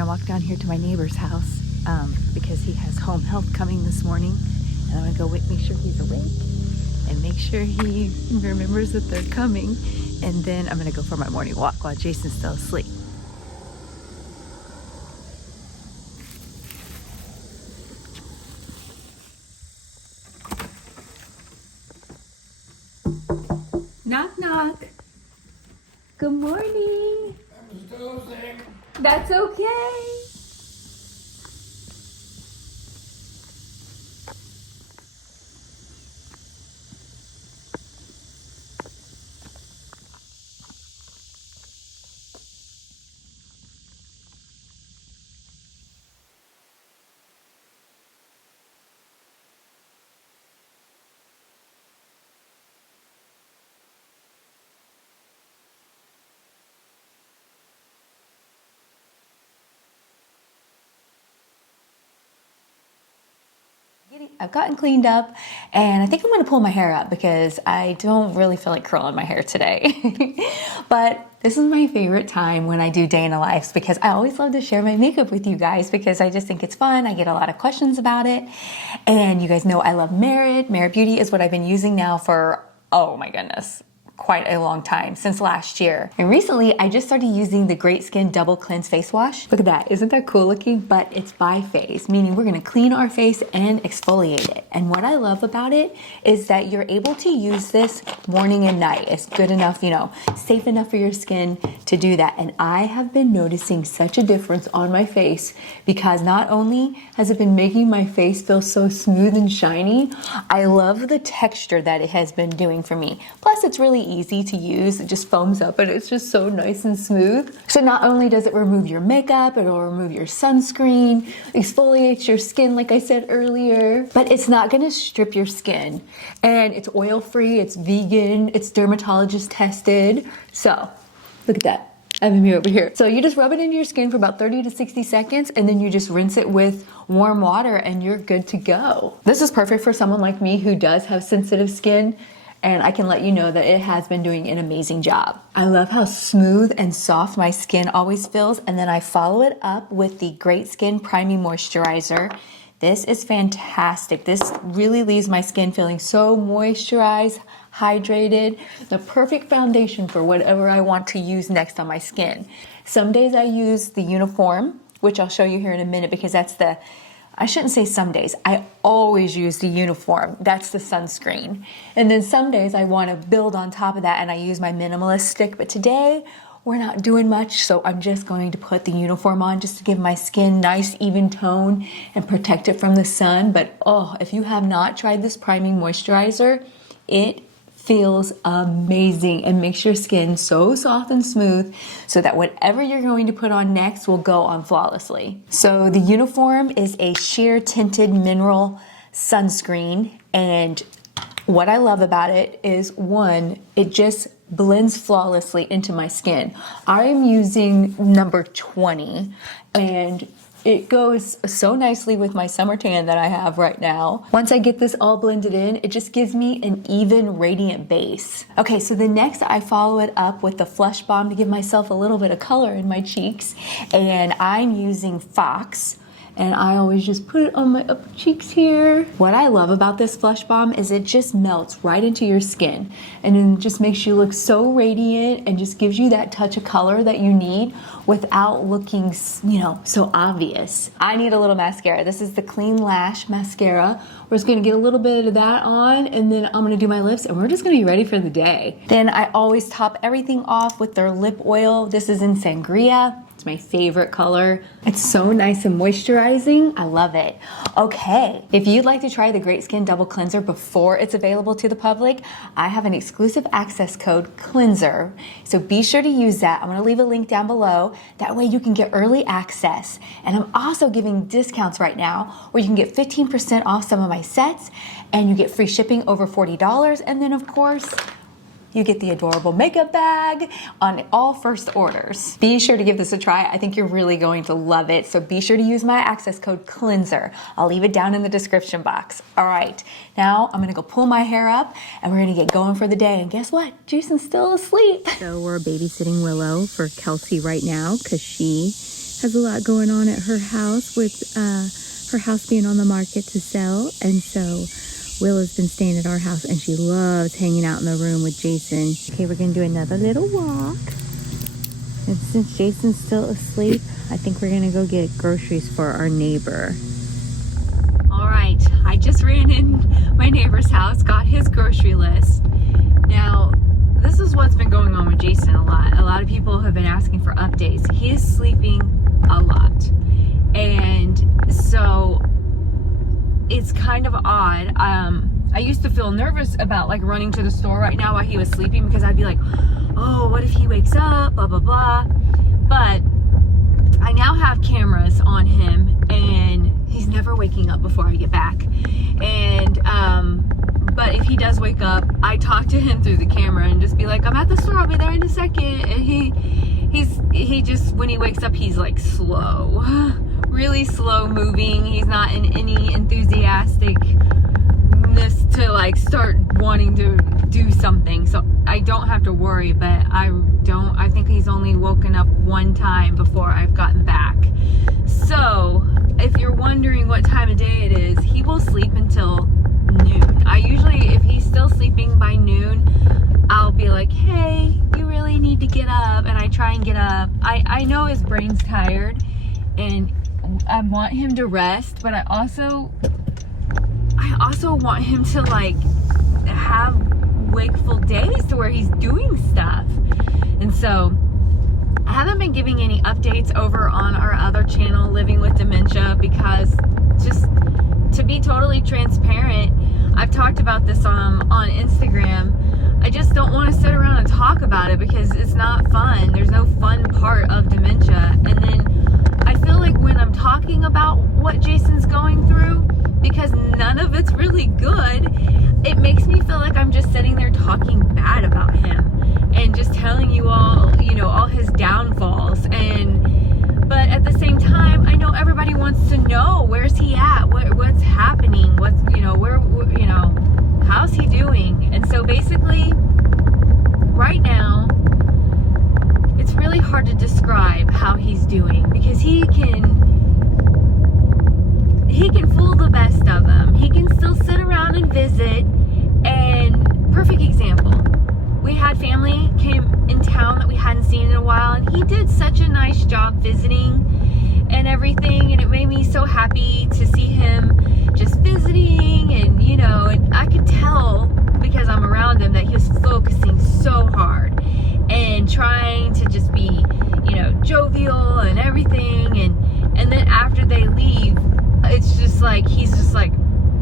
gonna walk down here to my neighbor's house because he has home health coming this morning. And I'm gonna go make sure he's awake and make sure he remembers that they're coming. And then I'm gonna go for my morning walk while Jason's still asleep. Knock, knock. Good morning. I'm still sick. That's okay. I've gotten cleaned up and I think I'm going to pull my hair up because I don't really feel like curling my hair today. But this is my favorite time when I do day in the life because I always love to share my makeup with you guys because I just think it's fun. I get a lot of questions about it. And you guys know I love Merit. Merit Beauty is what I've been using now for, oh my goodness, quite a long time, since last year. And recently I just started using the Great Skin Double Cleanse Face Wash. Look at that, isn't that cool looking? But it's by phase, meaning we're gonna clean our face and exfoliate it. And what I love about it is that you're able to use this morning and night. It's good enough, you know, safe enough for your skin to do that. And I have been noticing such a difference on my face because not only has it been making my face feel so smooth and shiny, I love the texture that it has been doing for me. Plus it's really easy to use. It just foams up and it's just so nice and smooth. So not only does it remove your makeup, it'll remove your sunscreen, exfoliates your skin like I said earlier, but it's not gonna strip your skin. And it's oil-free, it's vegan, it's dermatologist tested. So look at that. I have a mirror over here. So you just rub it into your skin for about 30 to 60 seconds and then you just rinse it with warm water and you're good to go. This is perfect for someone like me who does have sensitive skin. And I can let you know that it has been doing an amazing job. I love how smooth and soft my skin always feels. And then I follow it up with the Great Skin Priming Moisturizer. This is fantastic. This really leaves my skin feeling so moisturized, hydrated, the perfect foundation for whatever I want to use next on my skin. Some days I use the Uniform, which I'll show you here in a minute because that's the, I shouldn't say some days, I always use the Uniform. That's the sunscreen. And then some days I want to build on top of that and I use my minimalist stick. But today we're not doing much, so I'm just going to put the Uniform on just to give my skin nice even tone and protect it from the sun. But oh, if you have not tried this priming moisturizer, it feels amazing and makes your skin so soft and smooth so that whatever you're going to put on next will go on flawlessly. So the Uniform is a sheer tinted mineral sunscreen, and what I love about it is, one, it just blends flawlessly into my skin. I'm using number 20 and it goes so nicely with my summer tan that I have right now. Once I get this all blended in, it just gives me an even radiant base. Okay, so the next I follow it up with the Flush Balm to give myself a little bit of color in my cheeks. And I'm using Fox. And I always just put it on my upper cheeks here. What I love about this Flush Balm is it just melts right into your skin and it just makes you look so radiant and just gives you that touch of color that you need without looking, you know, so obvious. I need a little mascara. This is the Clean Lash Mascara. We're just gonna get a little bit of that on and then I'm gonna do my lips and we're just gonna be ready for the day. Then I always top everything off with their lip oil. This is in Sangria. It's my favorite color. It's so nice and moisturizing. I love it. Okay, if you'd like to try the Great Skin Double Cleanser before it's available to the public, I have an exclusive access code, CLEANSER. So be sure to use that. I'm gonna leave a link down below. That way you can get early access. And I'm also giving discounts right now where you can get 15% off some of my sets and you get free shipping over $40. And then of course, you get the adorable makeup bag on all first orders. Be sure to give this a try. I think you're really going to love it. So be sure to use my access code CLEANSER. I'll leave it down in the description box. All right, now I'm gonna go pull my hair up and we're gonna get going for the day. And guess what? Jason's still asleep. So we're babysitting Willow for Kelsey right now because she has a lot going on at her house with her house being on the market to sell. And so Willa's been staying at our house and she loves hanging out in the room with Jason. Okay, we're gonna do another little walk. And since Jason's still asleep, I think we're gonna go get groceries for our neighbor. All right, I just ran in my neighbor's house, got his grocery list. Now, this is what's been going on with Jason a lot. A lot of people have been asking for updates. He is sleeping a lot. And so it's kind of odd. I used to feel nervous about like running to the store right now while he was sleeping, because I'd be like, oh, what if he wakes up, blah, blah, blah. But I now have cameras on him and he's never waking up before I get back. And, but if he does wake up, I talk to him through the camera and just be like, I'm at the store, I'll be there in a second. And he just, when he wakes up, he's like slow, really slow moving. He's not in any enthusiasticness to like start wanting to do something. So I don't have to worry, but I think he's only woken up one time before I've gotten back. So if you're wondering what time of day it is, he will sleep until noon. I usually, if he's still sleeping by noon, I'll be like, hey, you really need to get up. And I try and get up. I know his brain's tired and I want him to rest, but I also want him to like have wakeful days to where he's doing stuff. And so I haven't been giving any updates over on our other channel, Living with Dementia, because just to be totally transparent, I've talked about this on Instagram. I just don't want to sit around and talk about it because it's not fun. There's no fun part of dementia. And then I feel like when I'm talking about what Jason's going through, because none of it's really good, it makes me feel like I'm just sitting there talking bad about him and just telling you all, you know, all his downfalls. But at the same time, I know everybody wants to know, where's he at? What's happening? What's, you know, where, you know, how's he doing? And so basically, right now, it's really hard to describe how he's doing, because he can fool the best of them. He can still sit around and visit. And perfect example, we had family came in town that we hadn't seen in a while, and he did such a nice job visiting and everything, and it made me so happy to see him just visiting. And you know, and I could tell because I'm around him that he was focusing so hard and trying to just be, you know, jovial and everything. And then after they leave, it's just like he's just like,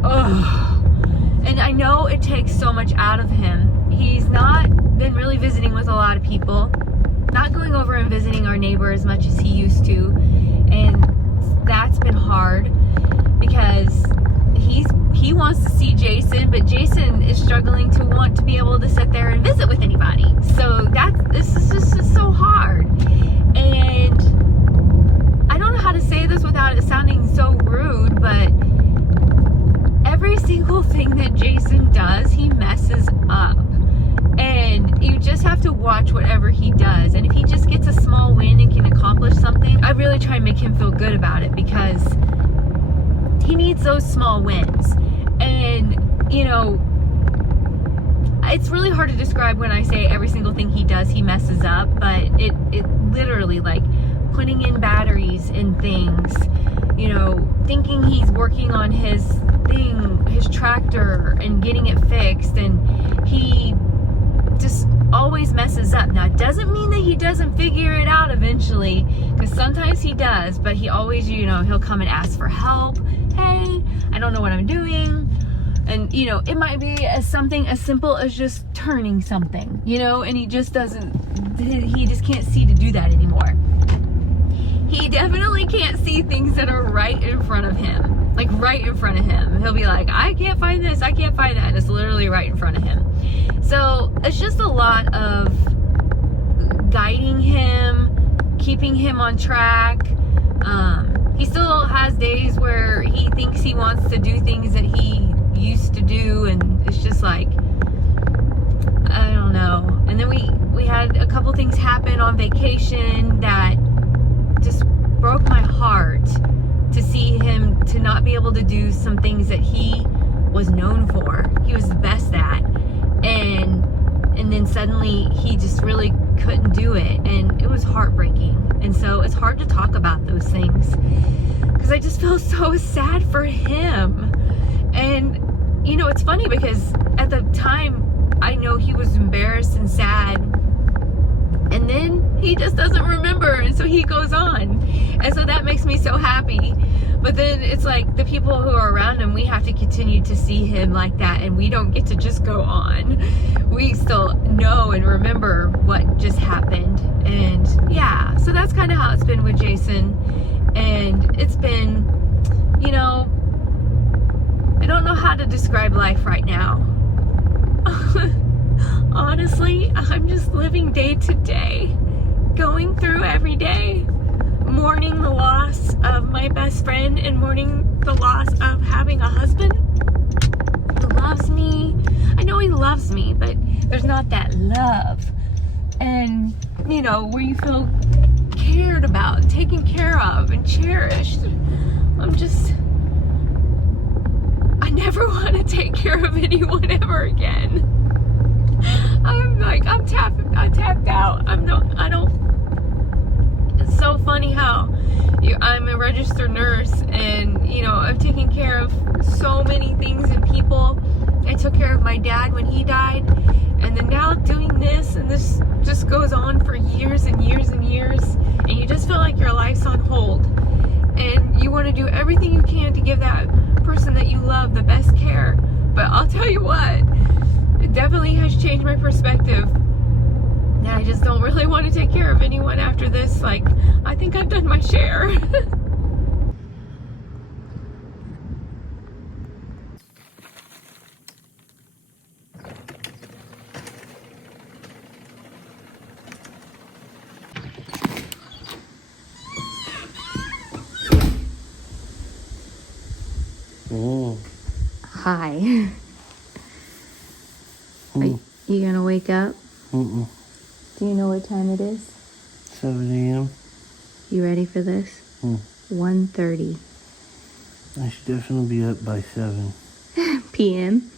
ugh. And I know it takes so much out of him. He's not been really visiting with a lot of people, not going over and visiting our neighbor as much as he used to. And that's been hard because he wants to see Jason, but Jason is struggling to want to be able to sit there and visit with anybody. So this is just so hard. And I don't know how to say this without it sounding so rude, but every single thing that Jason does, he messes up. And you just have to watch whatever he does. And if he just gets a small win and can accomplish something, I really try and make him feel good about it, because he needs those small wins. And, you know, it's really hard to describe when I say every single thing he does, he messes up. But it literally, like, putting in batteries in things, you know, thinking he's working on his thing, his tractor, and getting it fixed, and he just always messes up. Now, it doesn't mean that he doesn't figure it out eventually, because sometimes he does, but he always, you know, he'll come and ask for help. Hey, I don't know what I'm doing. And, you know, it might be something as simple as just turning something, you know, and he just can't see to do that anymore. He definitely can't see things that are right in front of him, like right in front of him. He'll be like, I can't find this, I can't find that, and it's literally right in front of him. So it's just a lot of guiding him, keeping him on track. He still has days where he thinks he wants to do things that he used to do, and it's just like, I don't know. And then we had a couple things happen on vacation that just broke my heart to see him to not be able to do some things that he was known for. He was the best at, and then suddenly he just really couldn't do it, and it was heartbreaking. And so it's hard to talk about those things because I just feel so sad for him. And you know, it's funny because at the time I know he was embarrassed and sad, and then he just doesn't remember, and so he goes on, and so that makes me so happy. But then it's like the people who are around him, we have to continue to see him like that, and we don't get to just go on. We still know and remember what just happened. And yeah, so that's kind of how it's been with Jason. And it's been, you know, I don't know how to describe life right now. Honestly, I'm just living day to day, going through every day, mourning the loss of my best friend and mourning the loss of having a husband who loves me. I know he loves me, but there's not that love. And, you know, where you feel cared about, taken care of, and cherished. I never want to take care of anyone ever again. I'm tapped out. It's so funny how I'm a registered nurse, and you know, I've taken care of so many things and people. I took care of my dad when he died, and then now doing this, and this just goes on for years and years and years, and you just feel like your life's on hold, and you want to do everything you can to give that person that you love the best care. But I'll tell you what, it definitely has changed my perspective. And I just don't really want to take care of anyone after this. Like, I think I've done my share. Hi. Are you gonna wake up? Mm-mm. Do you know what time it is? 7 a.m. You ready for this? 1:30 I should definitely be up by 7. p.m.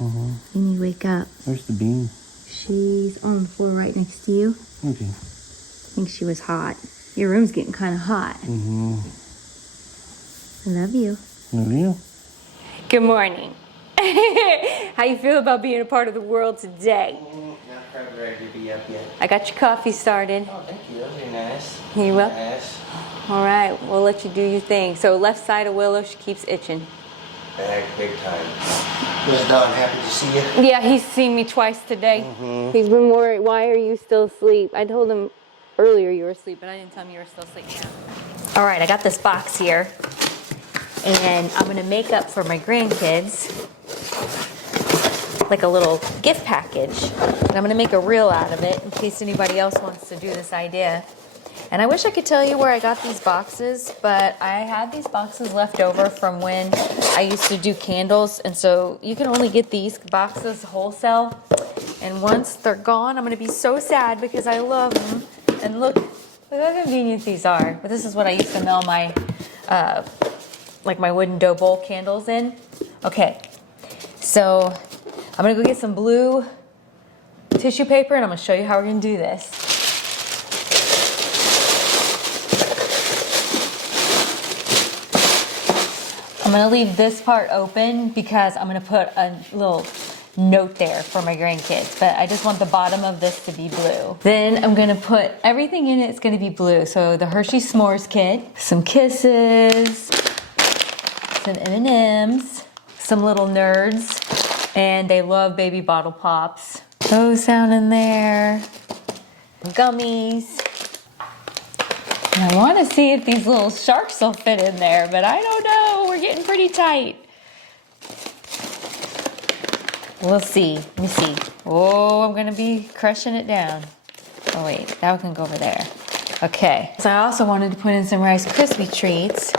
Uh-huh. You need to wake up. Where's the bean? She's on the floor right next to you. Okay. I think she was hot. Your room's getting kind of hot. Mm-hmm. I love you. Love you. Good morning. How you feel about being a part of the world today? Not quite ready to be up yet. I got your coffee started. Oh, thank you. Those are nice. You will? Nice. All right, we'll let you do your thing. So left side of Willow, she keeps itching. Big time. Was Don happy to see you? Yeah, he's seen me twice today. He's been worried. Why are you still asleep? I told him earlier you were asleep, but I didn't tell him you were still asleep now. All right, I got this box here, and I'm gonna make up for my grandkids like a little gift package. And I'm gonna make a reel out of it in case anybody else wants to do this idea. And I wish I could tell you where I got these boxes, but I had these boxes left over from when I used to do candles, and so you can only get these boxes wholesale. And once they're gone, I'm gonna be so sad because I love them. And look how convenient these are. But this is what I used to mail my, like my wooden dough bowl candles in. Okay, so I'm gonna go get some blue tissue paper, and I'm gonna show you how we're gonna do this. I'm gonna leave this part open because I'm gonna put a little note there for my grandkids, but I just want the bottom of this to be blue. Then I'm gonna put everything in it, it's gonna be blue. So the Hershey S'mores kit, some kisses, some M&Ms, some little nerds, and they love baby bottle pops. Those down in there, gummies. And I want to see if these little sharks will fit in there, but I don't know. We're getting pretty tight. We'll see. Let me see. Oh, I'm going to be crushing it down. Oh, wait. That one can go over there. Okay. So I also wanted to put in some Rice Krispie treats.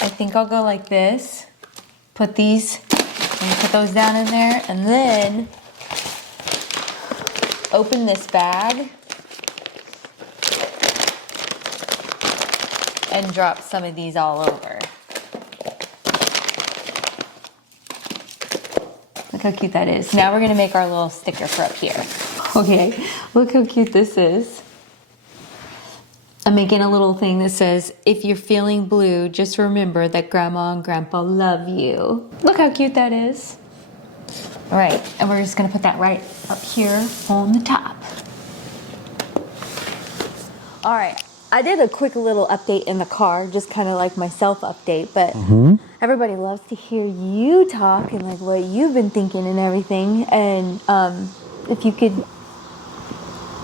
I think I'll go like this. Put these, and put those down in there, and then open this bag and drop some of these all over. Look how cute that is. Now we're gonna make our little sticker for up here. Okay, look how cute this is. I'm making a little thing that says, if you're feeling blue, just remember that Grandma and Grandpa love you. Look how cute that is. All right, and we're just gonna put that right up here on the top. All right, I did a quick little update in the car, just kind of like my self update, but everybody loves to hear you talk and like what you've been thinking and everything. And if you could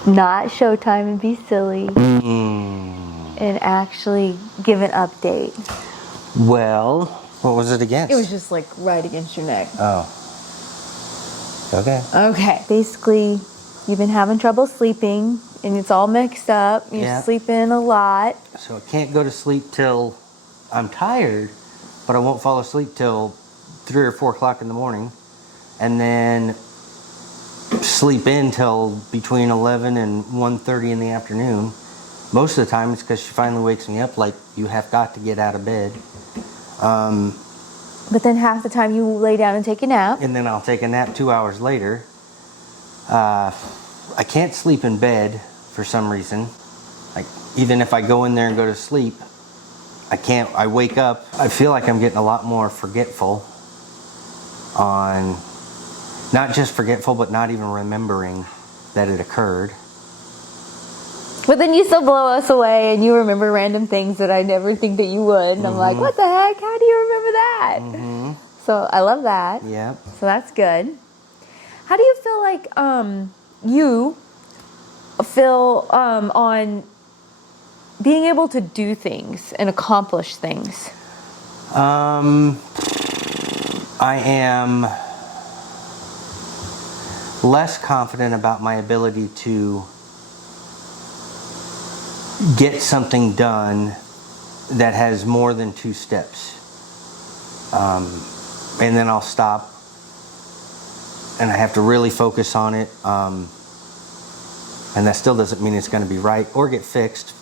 not show time and be silly and actually give an update. Well, what was it against? It was just like right against your neck. Oh. Okay. Okay. Basically, you've been having trouble sleeping and it's all mixed up. You're sleeping a lot. So I can't go to sleep till I'm tired, but I won't fall asleep till 3 or 4 o'clock in the morning. And then sleep in till between 11 and 1:30 in the afternoon. Most of the time it's because she finally wakes me up like, you have got to get out of bed. But then half the time you lay down and take a nap. And then I'll take a nap 2 hours later. I can't sleep in bed for some reason. Like, even if I go in there and go to sleep, I wake up. I feel like I'm getting a lot more forgetful on, not just forgetful, but not even remembering that it occurred. But then you still blow us away and you remember random things that I never think that you would. And I'm like, what the heck? How do you remember that? So I love that. Yeah. So that's good. How do you feel like you feel on being able to do things and accomplish things? I am less confident about my ability to get something done that has more than 2 steps. And then I'll stop and I have to really focus on it. And that still doesn't mean it's going to be right or get fixed.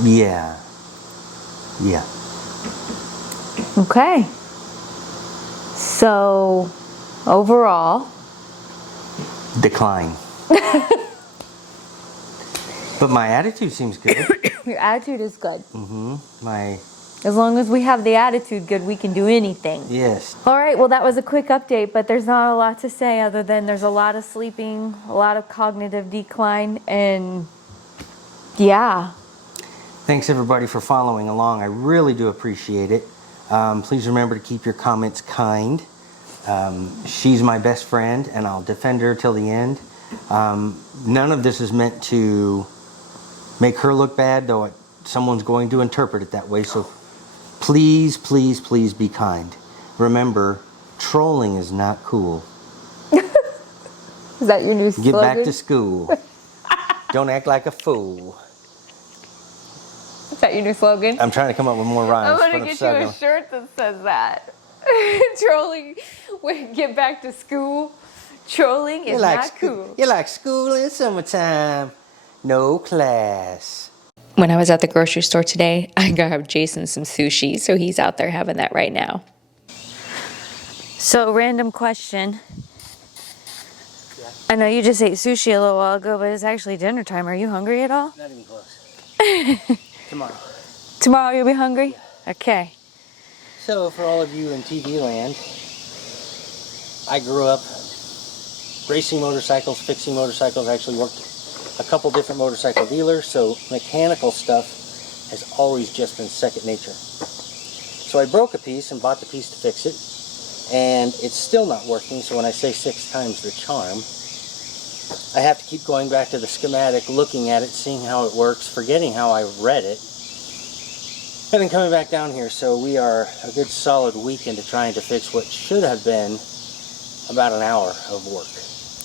Yeah. Okay. So, overall, decline. But my attitude seems good. your attitude is good. As long as we have the attitude good, we can do anything. Yes. All right, well, that was a quick update, but there's not a lot to say other than there's a lot of sleeping, a lot of cognitive decline, and yeah. Thanks, everybody, for following along. I really do appreciate it. Please remember to keep your comments kind. She's my best friend, and I'll defend her till the end. None of this is meant to make her look bad, though someone's going to interpret it that way. So please, please, please be kind. Remember, trolling is not cool. Is that your new slogan? Get back to school. Don't act like a fool. Is that your new slogan? I'm trying to come up with more rhymes. I'm going to get you a shirt that says that. Trolling, get back to school. Trolling is not cool. You like school in summertime. No class. When I was at the grocery store today, I grabbed Jason some sushi, so he's out there having that right now. So, random question. Yeah. I know you just ate sushi a little while ago, but it's actually dinner time. Are you hungry at all? Not even close. Tomorrow. Tomorrow you'll be hungry? Yeah. Okay. So, for all of you in TV land, I grew up racing motorcycles, fixing motorcycles. I actually worked a couple different motorcycle dealers, so mechanical stuff has always just been second nature. So I broke a piece and bought the piece to fix it, and it's still not working. So when I say 6 times the charm, I have to keep going back to the schematic, looking at it, seeing how it works, forgetting how I read it, and then coming back down here. So we are a good solid week into trying to fix what should have been about an hour of work.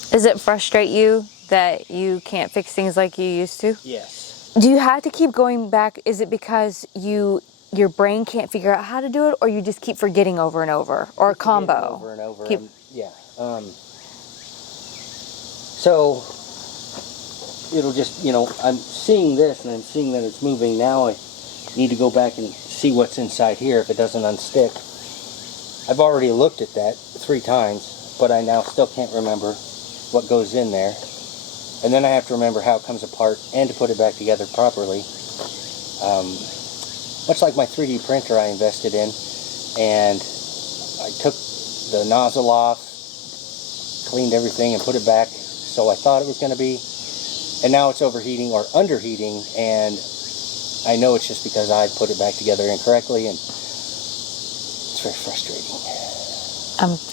Does it frustrate you that you can't fix things like you used to? Yes. Do you have to keep going back? Is it because your brain can't figure out how to do it, or you just keep forgetting over and over, or a combo? Over and over. Keep... Yeah. So it'll just, I'm seeing this and I'm seeing that it's moving. Now I need to go back and see what's inside here if it doesn't unstick. I've already looked at that 3 times, but I now still can't remember what goes in there. And then I have to remember how it comes apart and to put it back together properly. Much like my 3D printer I invested in, and I took the nozzle off, cleaned everything and put it back so I thought it was going to be, and now it's overheating or underheating, and I know it's just because I put it back together incorrectly, and it's very frustrating.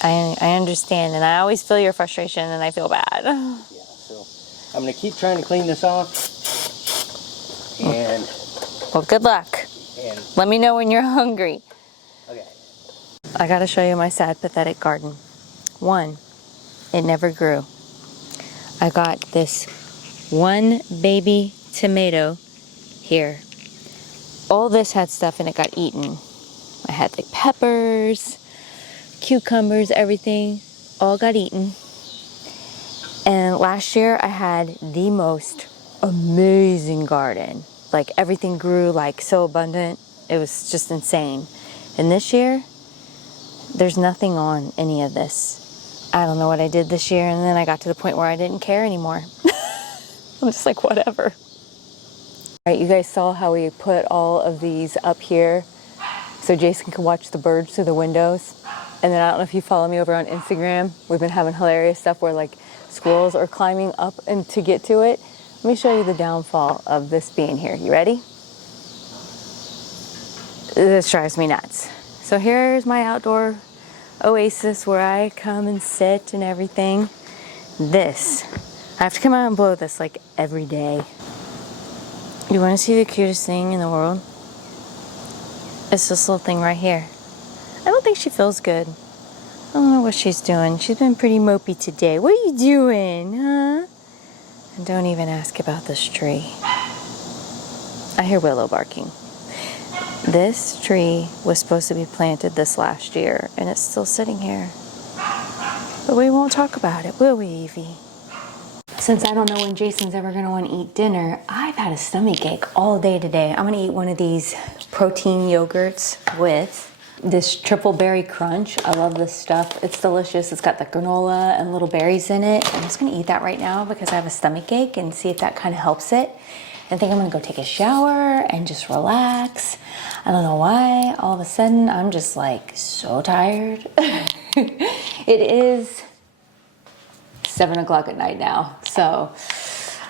I understand, and I always feel your frustration, and I feel bad. Yeah, so I'm going to keep trying to clean this off, and... Well, good luck. And let me know when you're hungry. Okay. I gotta show you my sad, pathetic garden. 1, it never grew. I got this 1 baby tomato here. All this had stuff and it got eaten. I had like peppers, cucumbers, everything, all got eaten. And last year I had the most amazing garden. Like everything grew like so abundant. It was just insane. And this year, there's nothing on any of this. I don't know what I did this year, and then I got to the point where I didn't care anymore. I'm just like, whatever. All right, you guys saw how we put all of these up here so Jason can watch the birds through the windows. And then I don't know if you follow me over on Instagram. We've been having hilarious stuff where like squirrels are climbing up and to get to it. Let me show you the downfall of this being here. You ready? This drives me nuts. So here's my outdoor oasis where I come and sit and everything. This, I have to come out and blow this like every day. You want to see the cutest thing in the world? It's this little thing right here. I don't think she feels good. I don't know what she's doing. She's been pretty mopey today. What are you doing, huh? And don't even ask about this tree. I hear Willow barking. This tree was supposed to be planted this last year, and it's still sitting here. But we won't talk about it, will we, Evie? Since I don't know when Jason's ever gonna want to eat dinner, I've had a stomach ache all day today. I'm gonna eat one of these protein yogurts with this triple berry crunch. I love this stuff. It's delicious. It's got the granola and little berries in it. I'm just gonna eat that right now because I have a stomach ache and see if that kind of helps it. I think I'm gonna go take a shower and just relax. I don't know why, all of a sudden, I'm just like so tired. It is 7 o'clock at night now, so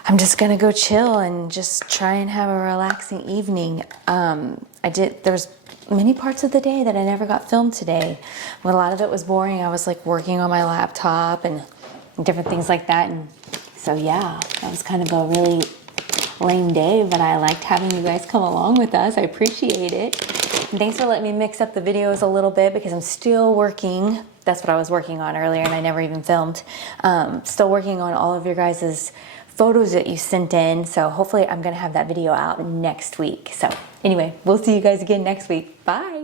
I'm just gonna go chill and just try and have a relaxing evening. There's many parts of the day that I never got filmed today. But a lot of it was boring. I was like working on my laptop and different things like that. And so yeah, that was kind of a really lame day, but I liked having you guys come along with us. I appreciate it. And thanks for letting me mix up the videos a little bit because I'm still working. That's what I was working on earlier and I never even filmed. Still working on all of your guys' photos that you sent in. So hopefully I'm gonna have that video out next week. So anyway, we'll see you guys again next week. Bye.